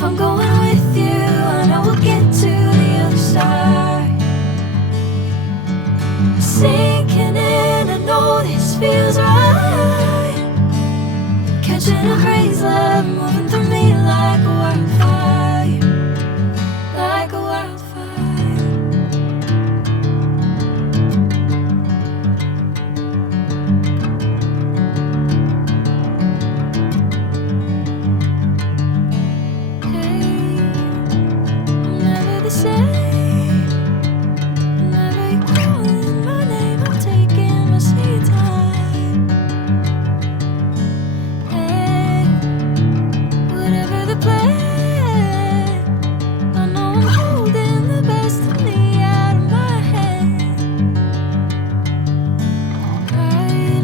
If I'm going with you, I know we'll get to the other side. Sinking in, I know this feels right. Catching a crazy love, moving through me like a wildfire, like a wildfire. Hey, I'm never the same. Whenever you're calling my name, I'm taking my sweet time. Hey, whatever the plan, I know I'm holding the best of me out of my hand. I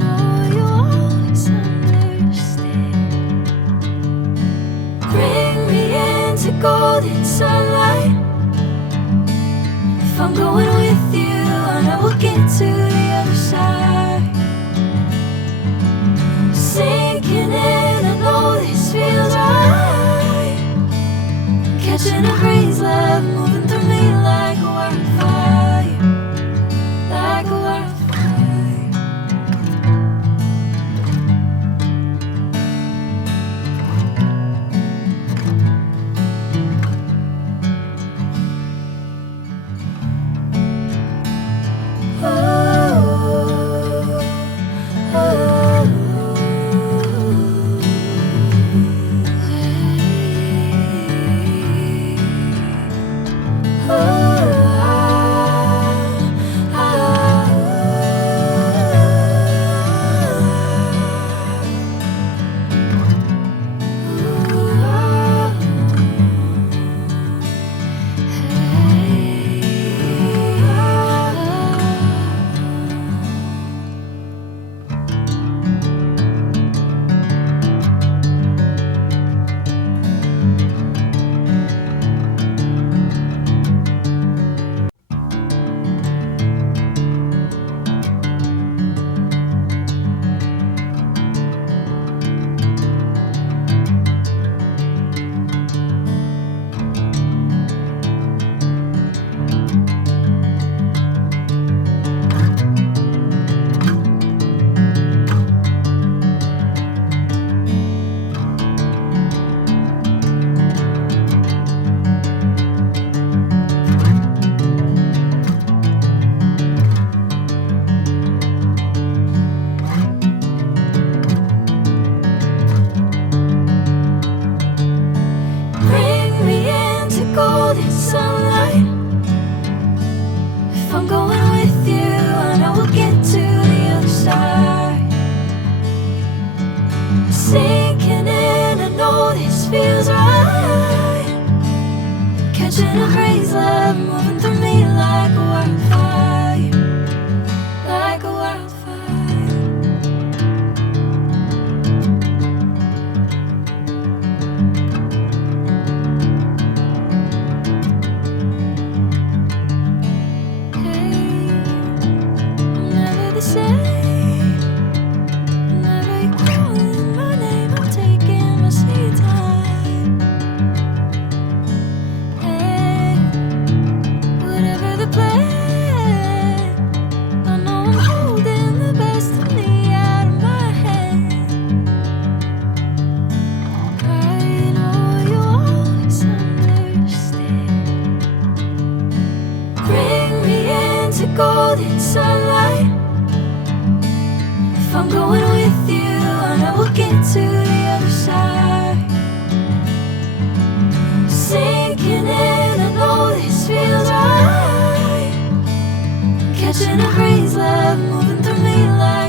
know you'll always understand. Bring me into golden sunlight. If I'm going with you, I know we'll get to the other side. Sinking in, I know this feels right. Catching a crazy love, moving through me like a wildfire, like a wildfire. Bring me into golden sunlight. If I'm going with you, I know we'll get to the other side. Sinking in, I know this feels right. Catching a crazy love, moving through me like a wildfire, like a wildfire. Hey, I'm never the same. Whenever you're calling my name, I'm taking my sweet time. Hey, whatever the plan, I know I'm holding the best of me out of my hand. I know you'll always understand. Bring me into golden sunlight. If I'm going with you, I know we'll get to the other side. Sinking in, I know this feels right. Catching a crazy love, moving through me like